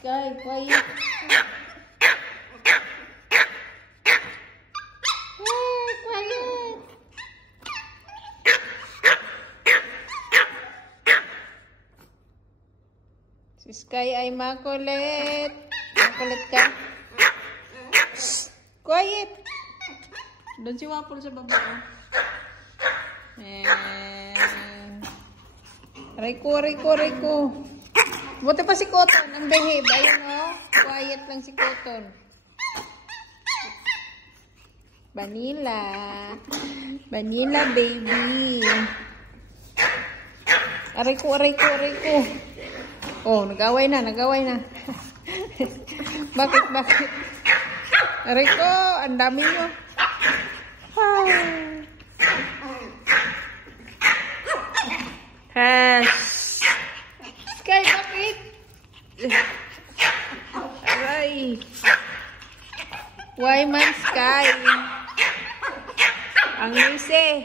Sky, quiet. Hey, quiet. Si Sky ay makulit. Makulit ka? Quiet. Doon si Wapol sa baba. Riko. Buti pa si Cotton. Ang behave. Ayun o. Quiet lang si Cotton. Vanilla. Vanilla baby. Riko. Oh, nag-away na. Bakit? Riko, ang dami nyo. Sky, bakit? Aray. Why man, Sky? Ang ngisi.